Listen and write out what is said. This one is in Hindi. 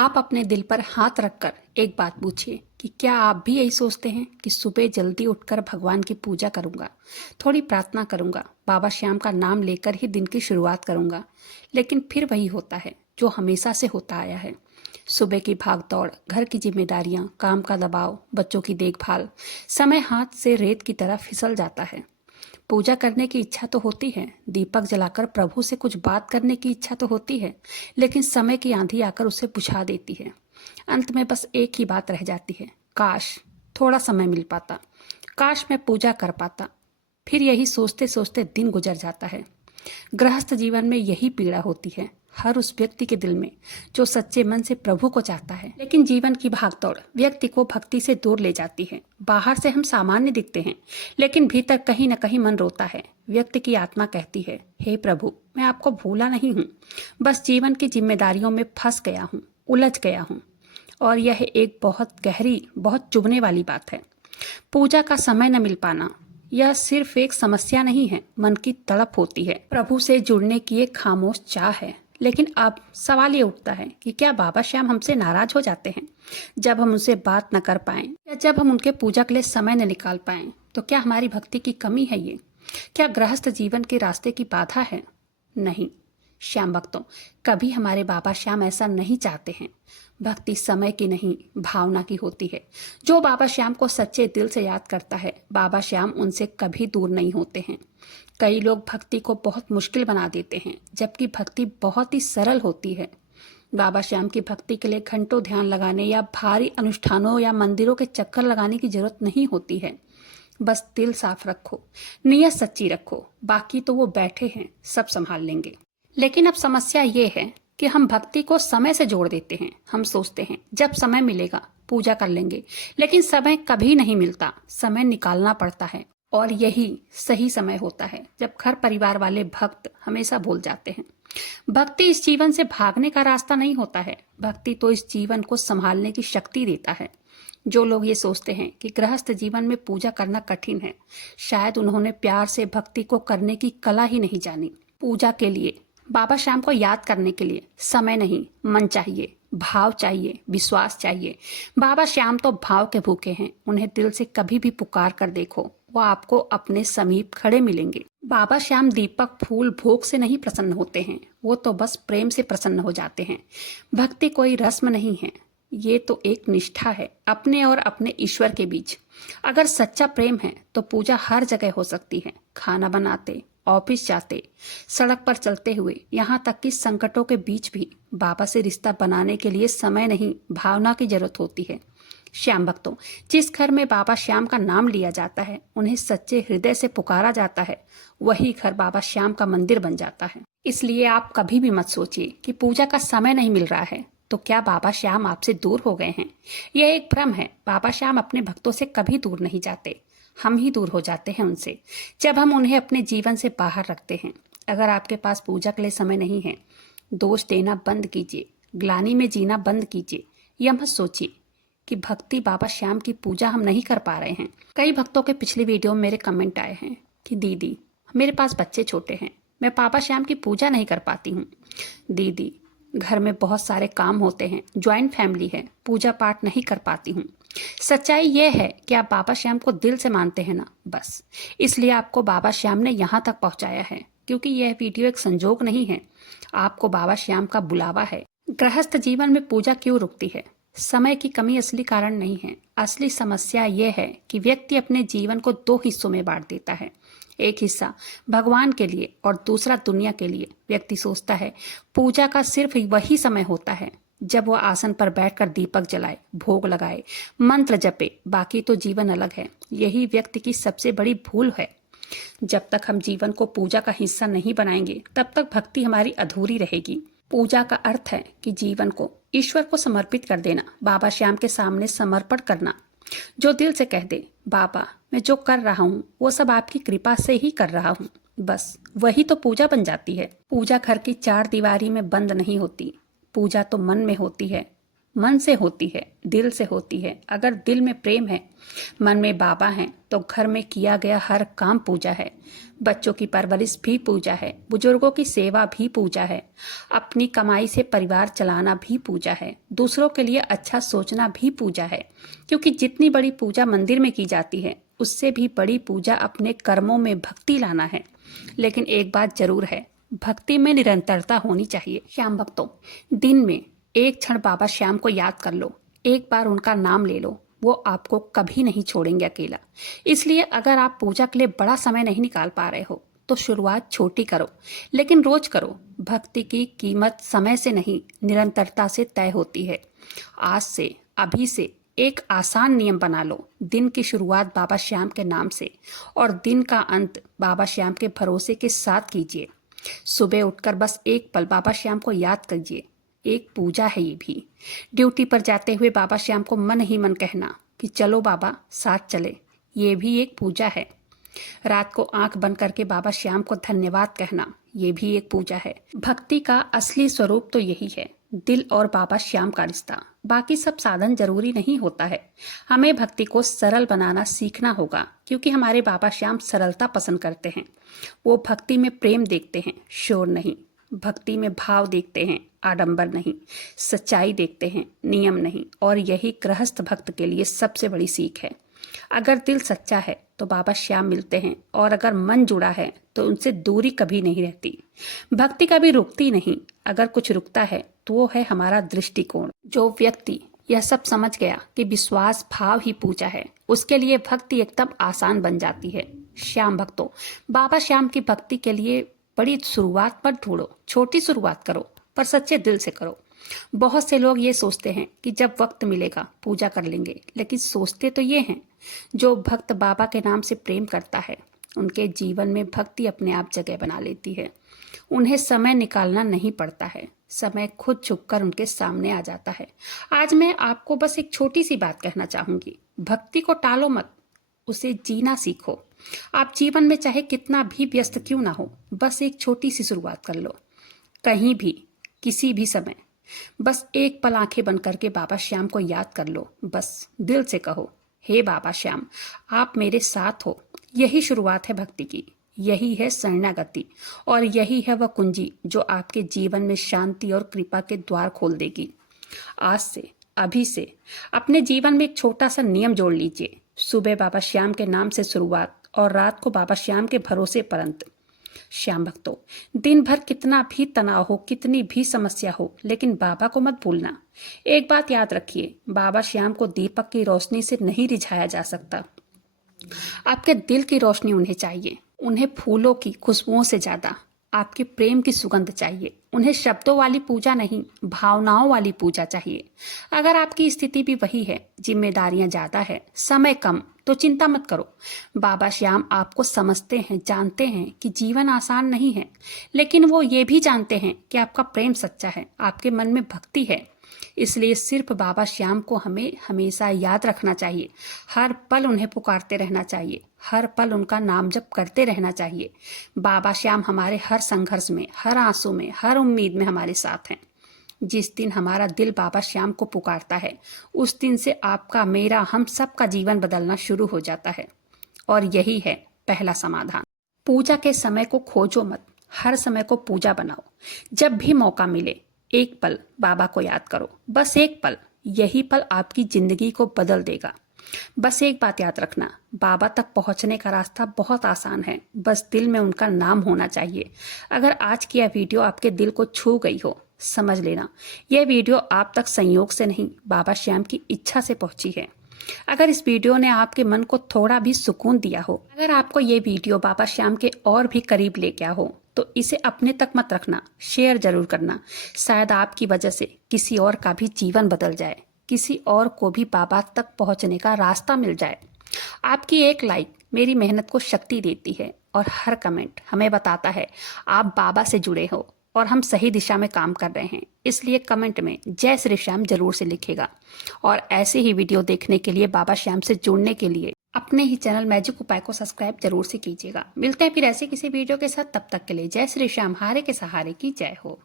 आप अपने दिल पर हाथ रखकर एक बात पूछिए कि क्या आप भी यही सोचते हैं कि सुबह जल्दी उठकर भगवान की पूजा करूंगा, थोड़ी प्रार्थना करूंगा, बाबा श्याम का नाम लेकर ही दिन की शुरुआत करूंगा। लेकिन फिर वही होता है जो हमेशा से होता आया है। सुबह की भागदौड़, घर की जिम्मेदारियां, काम का दबाव, बच्चों की देखभाल, समय हाथ से रेत की तरह फिसल जाता है। पूजा करने की इच्छा तो होती है, दीपक जलाकर प्रभु से कुछ बात करने की इच्छा तो होती है, लेकिन समय की आंधी आकर उसे बुझा देती है। अंत में बस एक ही बात रह जाती है, काश थोड़ा समय मिल पाता, काश मैं पूजा कर पाता। फिर यही सोचते सोचते दिन गुजर जाता है। गृहस्थ जीवन में यही पीड़ा होती है, हर उस व्यक्ति के दिल में जो सच्चे मन से प्रभु को चाहता है। लेकिन जीवन की भागदौड़ व्यक्ति को भक्ति से दूर ले जाती है। बाहर से हम सामान्य दिखते हैं, लेकिन भीतर कहीं न कहीं मन रोता है। व्यक्ति की आत्मा कहती है, हे प्रभु, मैं आपको भूला नहीं हूँ, बस जीवन की जिम्मेदारियों में फंस गया हूँ, उलझ गया हूँ। और यह एक बहुत गहरी, बहुत चुभने वाली बात है। पूजा का समय न मिल पाना यह सिर्फ एक समस्या नहीं है, मन की तड़प होती है, प्रभु से जुड़ने की एक खामोश चाह है। लेकिन अब सवाल ये उठता है कि क्या बाबा श्याम हमसे नाराज हो जाते हैं जब हम उनसे बात न कर पाएं, या जब हम उनके पूजा के लिए समय न निकाल पाएं? तो क्या हमारी भक्ति की कमी है ये? क्या गृहस्थ जीवन के रास्ते की बाधा है? नहीं श्याम भक्तों, कभी हमारे बाबा श्याम ऐसा नहीं चाहते हैं। भक्ति समय की नहीं, भावना की होती है। जो बाबा श्याम को सच्चे दिल से याद करता है, बाबा श्याम उनसे कभी दूर नहीं होते हैं। कई लोग भक्ति को बहुत मुश्किल बना देते हैं, जबकि भक्ति बहुत ही सरल होती है। बाबा श्याम की भक्ति के लिए घंटों ध्यान लगाने या भारी अनुष्ठानों या मंदिरों के चक्कर लगाने की जरूरत नहीं होती है। बस दिल साफ रखो, नीयत सच्ची रखो, बाकी तो वो बैठे हैं, सब संभाल लेंगे। लेकिन अब समस्या ये है कि हम भक्ति को समय से जोड़ देते हैं। हम सोचते हैं जब समय मिलेगा पूजा कर लेंगे, लेकिन समय कभी नहीं मिलता, समय निकालना पड़ता है। और यही सही समय होता है जब घर परिवार वाले भक्त हमेशा भूल जाते हैं। भक्ति इस जीवन से भागने का रास्ता नहीं होता है, भक्ति तो इस जीवन को संभालने की शक्ति देता है। जो लोग ये सोचते हैं कि गृहस्थ जीवन में पूजा करना कठिन है, शायद उन्होंने प्यार से भक्ति को करने की कला ही नहीं जानी। पूजा के लिए, बाबा श्याम को याद करने के लिए समय नहीं, मन चाहिए, भाव चाहिए, विश्वास चाहिए। बाबा श्याम तो भाव के भूखे हैं। उन्हें दिल से कभी भी पुकार कर देखो, वो आपको अपने समीप खड़े मिलेंगे। बाबा श्याम दीपक, फूल, भोग से नहीं प्रसन्न होते हैं, वो तो बस प्रेम से प्रसन्न हो जाते हैं। भक्ति कोई रस्म नहीं है, ये तो एक निष्ठा है अपने और अपने ईश्वर के बीच। अगर सच्चा प्रेम है तो पूजा हर जगह हो सकती है, खाना बनाते, ऑफिस जाते, सड़क पर चलते हुए, यहाँ तक कि संकटों के बीच भी बाबा से रिश्ता बनाने के लिए समय नहीं, भावना की जरूरत होती है। श्याम भक्तों, जिस घर में बाबा श्याम का नाम लिया जाता है, उन्हें सच्चे हृदय से पुकारा जाता है, वही घर बाबा श्याम का मंदिर बन जाता है। इसलिए आप कभी भी मत सोचिए कि पूजा का समय नहीं मिल रहा है तो क्या बाबा श्याम आपसे दूर हो गए हैं। यह एक भ्रम है। बाबा श्याम अपने भक्तों से कभी दूर नहीं जाते, हम ही दूर हो जाते हैं उनसे जब हम उन्हें अपने जीवन से बाहर रखते हैं। अगर आपके पास पूजा के लिए समय नहीं है, दोष देना बंद कीजिए, ग्लानि में जीना बंद कीजिए। यह मत सोचिए कि भक्ति बाबा श्याम की पूजा हम नहीं कर पा रहे हैं। कई भक्तों के पिछली वीडियो में मेरे कमेंट आए हैं कि दीदी, मेरे पास बच्चे छोटे हैं, मैं बाबा श्याम की पूजा नहीं कर पाती हूँ। दीदी, घर में बहुत सारे काम होते हैं, ज्वाइंट फैमिली है, पूजा पाठ नहीं कर पाती हूँ। सच्चाई यह है कि आप बाबा श्याम को दिल से मानते हैं ना, बस इसलिए आपको बाबा श्याम ने यहाँ तक पहुँचाया है। क्योंकि यह वीडियो एक संजोग नहीं है, आपको बाबा श्याम का बुलावा है। गृहस्थ जीवन में पूजा क्यों रुकती है? समय की कमी असली कारण नहीं है। असली समस्या यह है कि व्यक्ति अपने जीवन को दो हिस्सों में बांट देता है। एक हिस्सा भगवान के लिए और दूसरा दुनिया के लिए। व्यक्ति सोचता है पूजा का सिर्फ वही समय होता है जब वो आसन पर बैठकर दीपक जलाए, भोग लगाए, मंत्र जपे, बाकी तो जीवन अलग है। यही व्यक्ति की सबसे बड़ी भूल है। जब तक हम जीवन को पूजा का हिस्सा नहीं बनाएंगे, तब तक भक्ति हमारी अधूरी रहेगी। पूजा का अर्थ है कि जीवन को ईश्वर को समर्पित कर देना, बाबा श्याम के सामने समर्पण करना। जो दिल से कह दे, बाबा मैं जो कर रहा हूँ वो सब आपकी कृपा से ही कर रहा हूँ, बस वही तो पूजा बन जाती है। पूजा घर की चार दीवारी में बंद नहीं होती, पूजा तो मन में होती है। मन से होती है, दिल से होती है। अगर दिल में प्रेम है, मन में बाबा हैं, तो घर में किया गया हर काम पूजा है। बच्चों की परवरिश भी पूजा है, बुजुर्गों की सेवा भी पूजा है, अपनी कमाई से परिवार चलाना भी पूजा है, दूसरों के लिए अच्छा सोचना भी पूजा है। क्योंकि जितनी बड़ी पूजा मंदिर में की जाती है, उससे भी बड़ी पूजा अपने कर्मों में भक्ति लाना है। लेकिन एक बात जरूर है, भक्ति में निरंतरता होनी चाहिए। श्याम भक्तों, दिन में एक क्षण बाबा श्याम को याद कर लो, एक बार उनका नाम ले लो, वो आपको कभी नहीं छोड़ेंगे अकेला। इसलिए अगर आप पूजा के लिए बड़ा समय नहीं निकाल पा रहे हो तो शुरुआत छोटी करो, लेकिन रोज करो। भक्ति की कीमत समय से नहीं, निरंतरता से तय होती है। आज से, अभी से एक आसान नियम बना लो। दिन की शुरुआत बाबा श्याम के नाम से और दिन का अंत बाबा श्याम के भरोसे के साथ कीजिए। सुबह उठकर बस एक पल बाबा श्याम को याद कीजिए। एक पूजा है ये भी। ड्यूटी पर जाते हुए बाबा श्याम को मन ही मन कहना कि चलो बाबा साथ चले, ये भी एक पूजा है। रात को आंख बंद करके बाबा श्याम को धन्यवाद कहना, ये भी एक पूजा है। भक्ति का असली स्वरूप तो यही है, दिल और बाबा श्याम का रिश्ता। बाकी सब साधन जरूरी नहीं होता है। हमें भक्ति को सरल बनाना सीखना होगा, क्योंकि हमारे बाबा श्याम सरलता पसंद करते हैं। वो भक्ति में प्रेम देखते हैं, शोर नहीं। भक्ति में भाव देखते हैं, आडंबर नहीं। सच्चाई देखते हैं, नियम नहीं। और यही गृहस्थ भक्त के लिए सबसे बड़ी सीख है। अगर दिल सच्चा है तो बाबा श्याम मिलते हैं, और अगर मन जुड़ा है तो उनसे दूरी कभी नहीं रहती। भक्ति कभी रुकती नहीं। अगर कुछ रुकता है तो वो है हमारा दृष्टिकोण। जो व्यक्ति यह सब समझ गया कि विश्वास भाव ही पूजा है, उसके लिए भक्ति एकदम आसान बन जाती है। श्याम भक्तों, बाबा श्याम की भक्ति के लिए बड़ी शुरुआत मत ढूंढो, छोटी शुरुआत करो, पर सच्चे दिल से करो। बहुत से लोग ये सोचते हैं कि जब वक्त मिलेगा पूजा कर लेंगे, लेकिन सोचते तो ये हैं। जो भक्त बाबा के नाम से प्रेम करता है, उनके जीवन में भक्ति अपने आप जगह बना लेती है। उन्हें समय निकालना नहीं पड़ता है, समय खुद झुककर उनके सामने आ जाता है। आज मैं आपको बस एक छोटी सी बात कहना चाहूंगी, भक्ति को टालो मत, उसे जीना सीखो। आप जीवन में चाहे कितना भी व्यस्त क्यों ना हो, बस एक छोटी सी शुरुआत कर लो। कहीं भी, किसी भी समय, बस एक पल आंखें बंद करके बाबा श्याम को याद कर लो। बस दिल से कहो, हे बाबा श्याम, आप मेरे साथ हो। यही शुरुआत है भक्ति की, यही है शरणागति, और यही है वह कुंजी जो आपके जीवन में शांति और कृपा के द्वार खोल देगी। आज से, अभी से अपने जीवन में एक छोटा सा नियम जोड़ लीजिए। सुबह बाबा श्याम के नाम से शुरुआत और रात को बाबा श्याम के भरोसे पर अंत। श्याम भक्तों, दिन भर कितना भी तनाव हो, कितनी भी समस्या हो, लेकिन बाबा को मत भूलना। एक बात याद रखिए, बाबा श्याम को दीपक की रोशनी से नहीं रिझाया जा सकता। आपके दिल की रोशनी उन्हें चाहिए। उन्हें फूलों की खुशबुओं से ज्यादा आपके प्रेम की सुगंध चाहिए। उन्हें शब्दों वाली पूजा नहीं, भावनाओं वाली पूजा चाहिए। अगर आपकी स्थिति भी वही है, जिम्मेदारियां ज्यादा है, समय कम, तो चिंता मत करो। बाबा श्याम आपको समझते हैं, जानते हैं कि जीवन आसान नहीं है, लेकिन वो ये भी जानते हैं कि आपका प्रेम सच्चा है, आपके मन में भक्ति है। इसलिए सिर्फ बाबा श्याम को हमें हमेशा याद रखना चाहिए। हर पल उन्हें पुकारते रहना चाहिए, हर पल उनका नाम जप करते रहना चाहिए। बाबा श्याम हमारे हर संघर्ष में, हर आंसू में, हर उम्मीद में हमारे साथ हैं। जिस दिन हमारा दिल बाबा श्याम को पुकारता है, उस दिन से आपका, मेरा, हम सब का जीवन बदलना शुरू हो जाता है। और यही है पहला समाधान। पूजा के समय को खोजो मत, हर समय को पूजा बनाओ। जब भी मौका मिले एक पल बाबा को याद करो, बस एक पल। यही पल आपकी जिंदगी को बदल देगा। बस एक बात याद रखना, बाबा तक पहुंचने का रास्ता बहुत आसान है, बस दिल में उनका नाम होना चाहिए। अगर आज की यह वीडियो आपके दिल को छू गई हो, समझ लेना यह वीडियो आप तक संयोग से नहीं, बाबा श्याम की इच्छा से पहुंची है। अगर इस वीडियो ने आपके मन को थोड़ा भी सुकून दिया हो, अगर आपको ये वीडियो बाबा श्याम के और भी करीब ले गया हो, तो इसे अपने तक मत रखना, शेयर जरूर करना। शायद आपकी वजह से किसी और का भी जीवन बदल जाए, किसी और को भी बाबा तक पहुंचने का रास्ता मिल जाए। आपकी एक लाइक मेरी मेहनत को शक्ति देती है, और हर कमेंट हमें बताता है आप बाबा से जुड़े हो और हम सही दिशा में काम कर रहे हैं। इसलिए कमेंट में जय श्री श्याम जरूर से लिखेगा। और ऐसे ही वीडियो देखने के लिए, बाबा श्याम से जुड़ने के लिए अपने ही चैनल मैजिक उपाय को सब्सक्राइब जरूर से कीजिएगा। मिलते हैं फिर ऐसे किसी वीडियो के साथ, तब तक के लिए जय श्री श्याम, हारे के सहारे की जय हो।